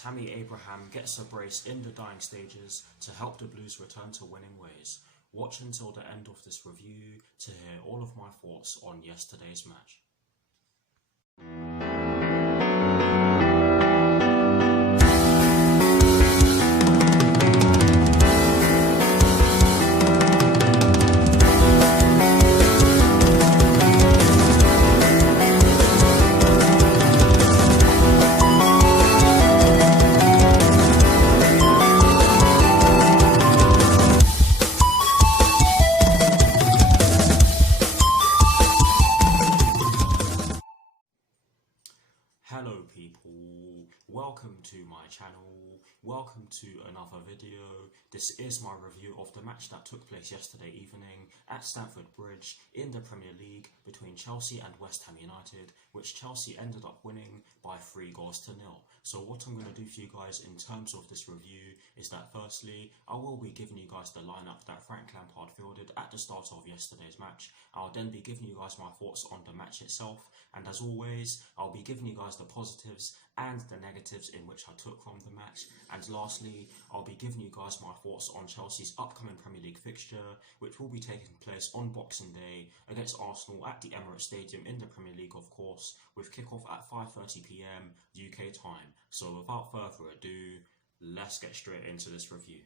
Tammy Abraham gets a brace in the dying stages to help the Blues return to winning ways. Watch until the end of this review to hear all of my thoughts on yesterday's match. Hello people, welcome to my channel, welcome to another video. This is my review of the match that took place yesterday evening at Stamford Bridge in the Premier League between Chelsea and West Ham United, which Chelsea ended up winning by 3-0. So what I'm going to do for you guys in terms of this review is that firstly, I will be giving you guys the lineup that Frank Lampard fielded at the start of yesterday's match. I'll then be giving you guys my thoughts on the match itself, and as always, I'll be giving you guys the positives and the negatives in which I took from the match. And lastly, I'll be giving you guys my thoughts on Chelsea's upcoming Premier League fixture, which will be taking place on Boxing Day against Arsenal at the Emirates Stadium in the Premier League, of course, with kickoff at 5:30 PM UK time. So without further ado, let's get straight into this review.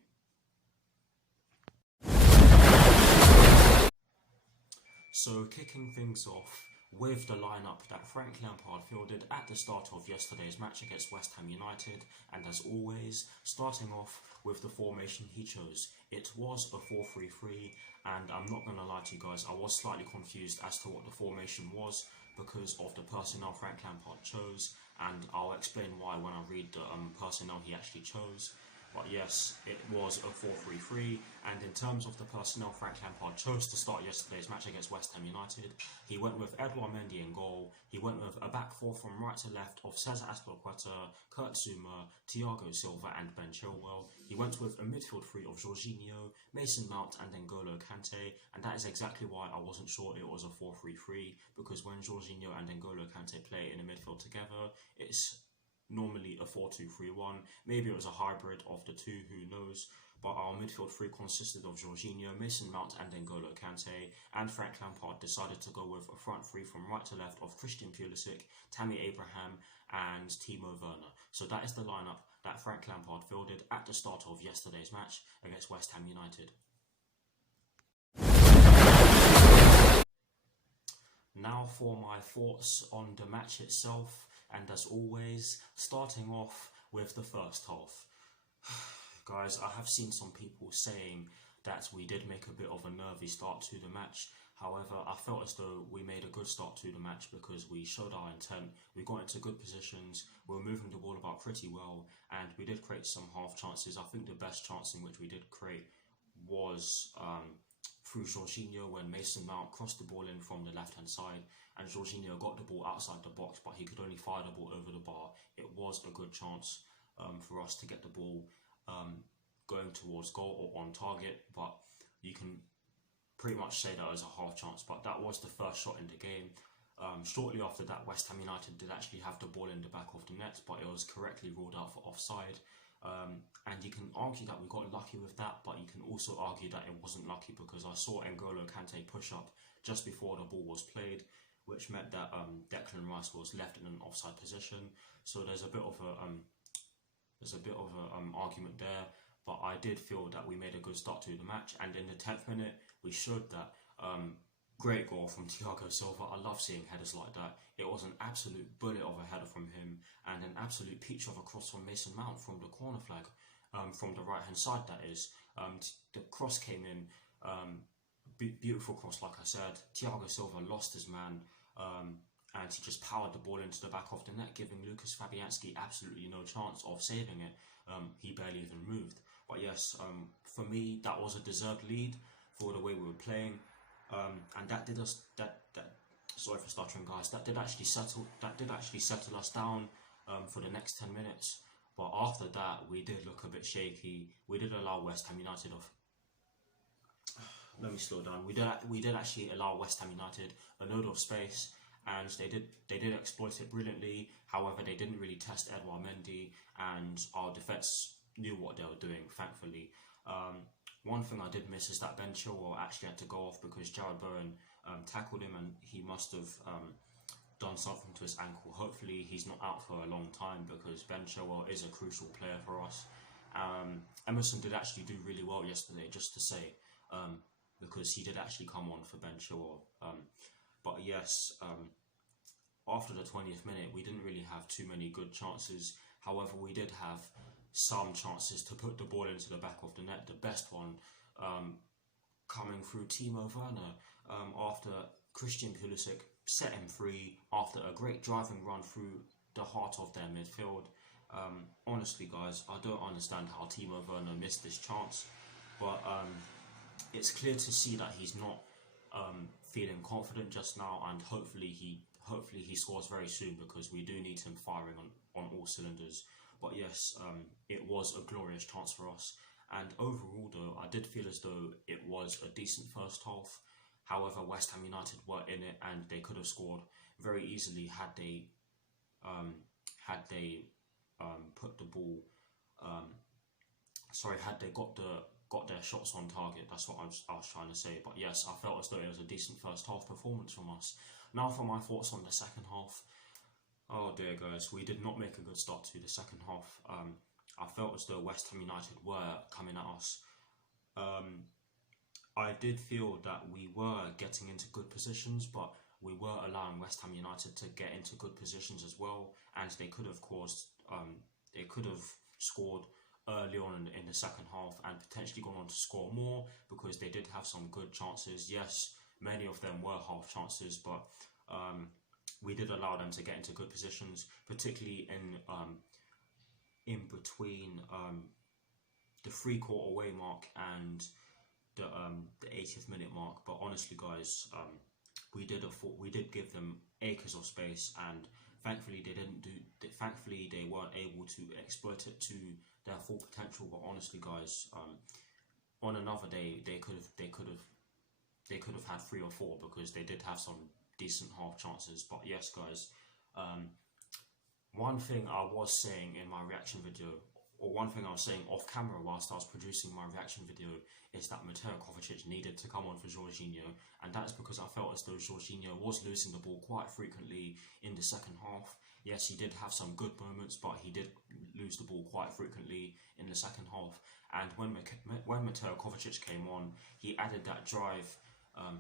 So kicking things off with the lineup that Frank Lampard fielded at the start of yesterday's match against West Ham United, and as always, starting off with the formation he chose. It was a 4-3-3, and I'm not going to lie to you guys, I was slightly confused as to what the formation was because of the personnel Frank Lampard chose, and I'll explain why when I read the personnel he actually chose. But yes, it was a 4-3-3, and in terms of the personnel Frank Lampard chose to start yesterday's match against West Ham United, he went with Edouard Mendy in goal. He went with a back four from right to left of Cesar Azpilicueta, Kurt Zouma, Thiago Silva and Ben Chilwell. He went with a midfield three of Jorginho, Mason Mount and N'Golo Kante, and that is exactly why I wasn't sure it was a 4-3-3, because when Jorginho and N'Golo Kante play in the midfield together, it's normally a 4-2-3-1, maybe it was a hybrid of the two, who knows, but our midfield three consisted of Jorginho, Mason Mount and N'Golo Kante, and Frank Lampard decided to go with a front three from right to left of Christian Pulisic, Tammy Abraham and Timo Werner. So that is the lineup that Frank Lampard fielded at the start of yesterday's match against West Ham United. Now for my thoughts on the match itself, and as always, starting off with the first half. Guys, I have seen some people saying that we did make a bit of a nervy start to the match. However, I felt as though we made a good start to the match because we showed our intent, we got into good positions, we were moving the ball about pretty well, and we did create some half chances. I think the best chance in which we did create was through Jorginho when Mason Mount crossed the ball in from the left hand side, and Jorginho got the ball outside the box, but he could only fire the ball over the bar. It was a good chance for us to get the ball going towards goal or on target, but you can pretty much say that as a half chance. But that was the first shot in the game. Shortly after that, West Ham United did actually have the ball in the back of the net, but it was correctly ruled out for offside. And you can argue that we got lucky with that, but you can also argue that it wasn't lucky because I saw N'Golo Kante push up just before the ball was played, which meant that Declan Rice was left in an offside position. So there's a bit of a argument there, but I did feel that we made a good start to the match, and in the 10th minute we showed that. Great goal from Thiago Silva. I love seeing headers like that. It was an absolute bullet of a header from him, and an absolute peach of a cross from Mason Mount from the corner flag, from the right hand side that is. The cross came in, beautiful cross like I said. Thiago Silva lost his man, and he just powered the ball into the back of the net, giving Lucas Fabianski absolutely no chance of saving it. He barely even moved. But yes, for me that was a deserved lead for the way we were playing. And that did us sorry for stuttering, guys. That did actually settle us down for the next 10 minutes. But after that, we did look a bit shaky. We did allow West Ham United let me slow down. We did actually allow West Ham United a load of space, and they did exploit it brilliantly. However, they didn't really test Edouard Mendy, and our defence knew what they were doing, thankfully. One thing I did miss is that Ben Chilwell actually had to go off because Jared Bowen tackled him, and he must have done something to his ankle. Hopefully he's not out for a long time, because Ben Chilwell is a crucial player for us. Emerson did actually do really well yesterday, just to say, because he did actually come on for Ben Chilwell. But yes, after the 20th minute, we didn't really have too many good chances. However, we did have some chances to put the ball into the back of the net. The best one coming through Timo Werner after Christian Pulisic set him free after a great driving run through the heart of their midfield. Honestly, guys, I don't understand how Timo Werner missed this chance, but it's clear to see that he's not feeling confident just now, and hopefully he scores very soon, because we do need him firing on all cylinders. But yes, it was a glorious chance for us, and overall though, I did feel as though it was a decent first half. However, West Ham United were in it, and they could have scored very easily had they put the ball, had they got their shots on target. That's what I was trying to say. But yes, I felt as though it was a decent first half performance from us. Now for my thoughts on the second half. Oh dear, guys, we did not make a good start to the second half. I felt as though West Ham United were coming at us. I did feel that we were getting into good positions, but we were allowing West Ham United to get into good positions as well, and they could have scored early on in the second half, and potentially gone on to score more, because they did have some good chances. Yes, many of them were half chances, but we did allow them to get into good positions, particularly in between the 3-quarter away mark and the 80th minute mark. But honestly, guys, we did give them acres of space, and thankfully they weren't able to exploit it to their full potential. But honestly, guys, on another day they could have had 3 or 4, because they did have some decent half chances. But yes, guys, one thing I was saying in my reaction video, or one thing I was saying off camera whilst I was producing my reaction video, is that Mateo Kovacic needed to come on for Jorginho, and that's because I felt as though Jorginho was losing the ball quite frequently in the second half. Yes, he did have some good moments, but he did lose the ball quite frequently in the second half. And when Mateo Kovacic came on, he added that drive,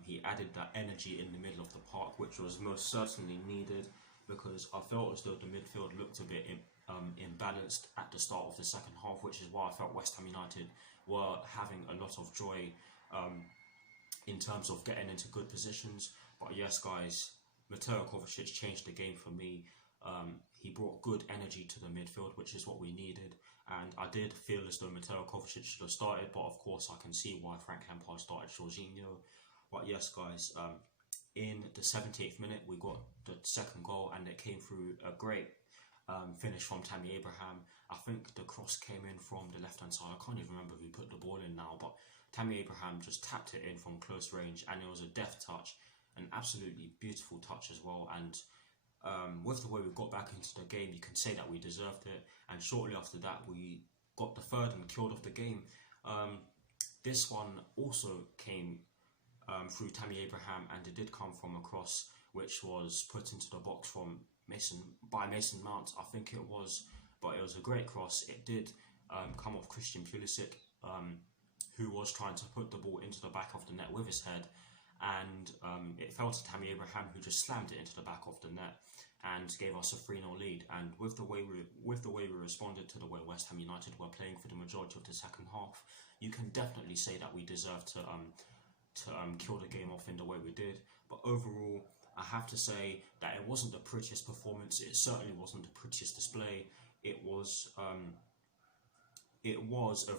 he added that energy in the middle of the park, which was most certainly needed, because I felt as though the midfield looked a bit imbalanced at the start of the second half, which is why I felt West Ham United were having a lot of joy in terms of getting into good positions. But yes, guys, Mateo Kovacic changed the game for me. He brought good energy to the midfield, which is what we needed, and I did feel as though Mateo Kovacic should have started, but of course I can see why Frank Lampard started Jorginho. But yes, guys, in the 78th minute we got the second goal, and it came through a great finish from Tammy Abraham. I think the cross came in from the left hand side. I can't even remember who put the ball in now, but Tammy Abraham just tapped it in from close range, and it was a deft touch, an absolutely beautiful touch as well. And with the way we got back into the game, you can say that we deserved it. And shortly after that, we got the third and killed off the game. This one also came through Tammy Abraham, and it did come from a cross which was put into the box from Mason Mount, I think it was. But it was a great cross. It did come off Christian Pulisic, who was trying to put the ball into the back of the net with his head, and it fell to Tammy Abraham, who just slammed it into the back of the net and gave us a 3-0 lead. And with the way we responded to the way West Ham United were playing for the majority of the second half, you can definitely say that we deserved to kill the game off in the way we did. But overall, I have to say that it wasn't the prettiest performance. It certainly wasn't the prettiest display. It was a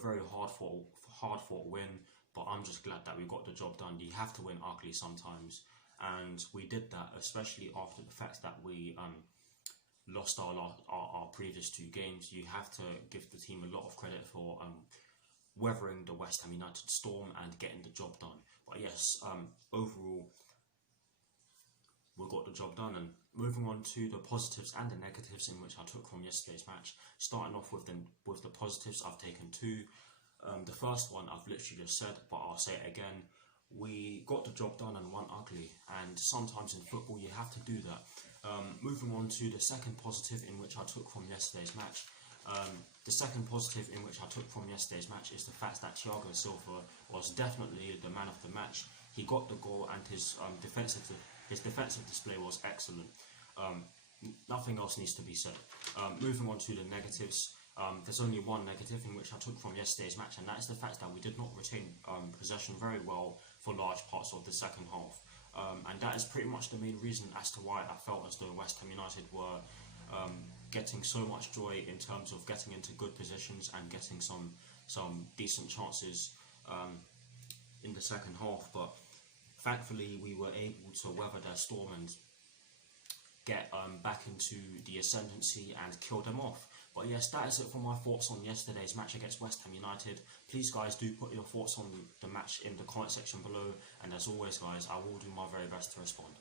very hard fought win, but I'm just glad that we got the job done. You have to win ugly sometimes, and we did that, especially after the fact that we lost our previous 2 games. You have to give the team a lot of credit for weathering the West Ham United storm and getting the job done. But yes, overall, we got the job done. And moving on to the positives and the negatives in which I took from yesterday's match. Starting off with the positives, I've taken two. The first one I've literally just said, but I'll say it again. We got the job done and won ugly, and sometimes in football you have to do that. Moving on to the second positive in which I took from yesterday's match. The second positive in which I took from yesterday's match is the fact that Thiago Silva was definitely the man of the match. He got the goal, and his defensive display was excellent. Nothing else needs to be said. Moving on to the negatives. There's only one negative in which I took from yesterday's match, and that is the fact that we did not retain possession very well for large parts of the second half. And that is pretty much the main reason as to why I felt as though West Ham United were getting so much joy in terms of getting into good positions and getting some decent chances in the second half. But thankfully we were able to weather their storm and get back into the ascendancy and kill them off. But yes, that is it for my thoughts on yesterday's match against West Ham United. Please guys, do put your thoughts on the match in the comment section below, and as always guys, I will do my very best to respond.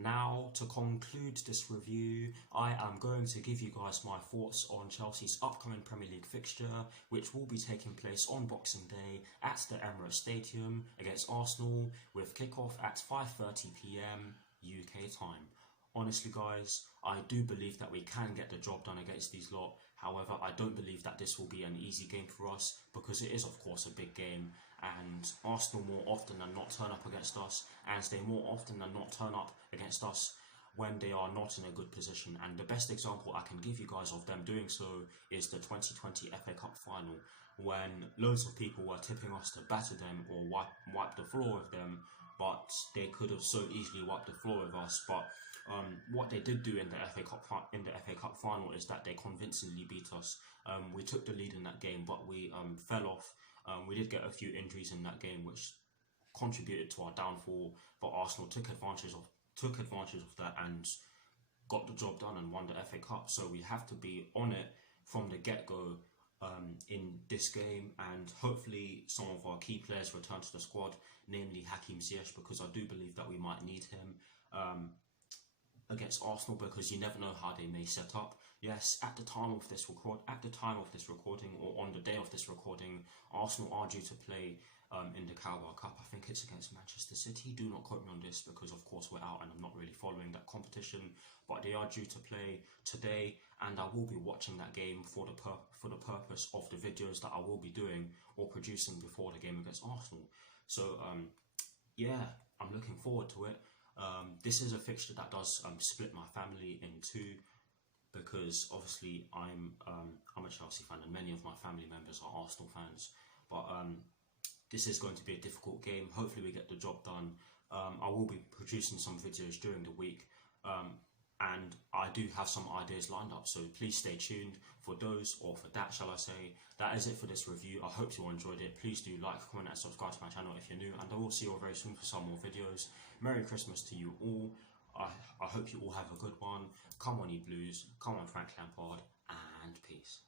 Now, to conclude this review, I am going to give you guys my thoughts on Chelsea's upcoming Premier League fixture, which will be taking place on Boxing Day at the Emirates Stadium against Arsenal, with kickoff at 5:30 PM UK time. Honestly guys, I do believe that we can get the job done against these lot. However, I don't believe that this will be an easy game for us, because it is of course a big game, and Arsenal more often than not turn up against us, and they more often than not turn up against us when they are not in a good position. And the best example I can give you guys of them doing so is the 2020 FA Cup final, when loads of people were tipping us to batter them or wipe the floor with them, but they could have so easily wiped the floor with us. But what they did do in the FA Cup final is that they convincingly beat us. We took the lead in that game, but we fell off. We did get a few injuries in that game, which contributed to our downfall. But Arsenal took advantage of that and got the job done and won the FA Cup. So we have to be on it from the get-go in this game, and hopefully some of our key players return to the squad, namely Hakim Ziyech, because I do believe that we might need him against Arsenal, because you never know how they may set up. Yes, at the time of this recording, or on the day of this recording, Arsenal are due to play in the Carabao Cup. I think it's against Manchester City. Do not quote me on this, because of course we're out and I'm not really following that competition. But they are due to play today, and I will be watching that game for the purpose of the videos that I will be doing or producing before the game against Arsenal. So yeah, I'm looking forward to it. This is a fixture that does split my family in two, because obviously I'm a Chelsea fan and many of my family members are Arsenal fans. But this is going to be a difficult game. Hopefully we get the job done. I will be producing some videos during the week, and I do have some ideas lined up, so please stay tuned for those, or for that shall I say. That is it for this review. I hope you all enjoyed it. Please do like, comment and subscribe to my channel if you're new, and I will see you all very soon for some more videos. Merry Christmas to you all. I hope you all have a good one. Come on, you Blues. Come on, Frank Lampard. And peace.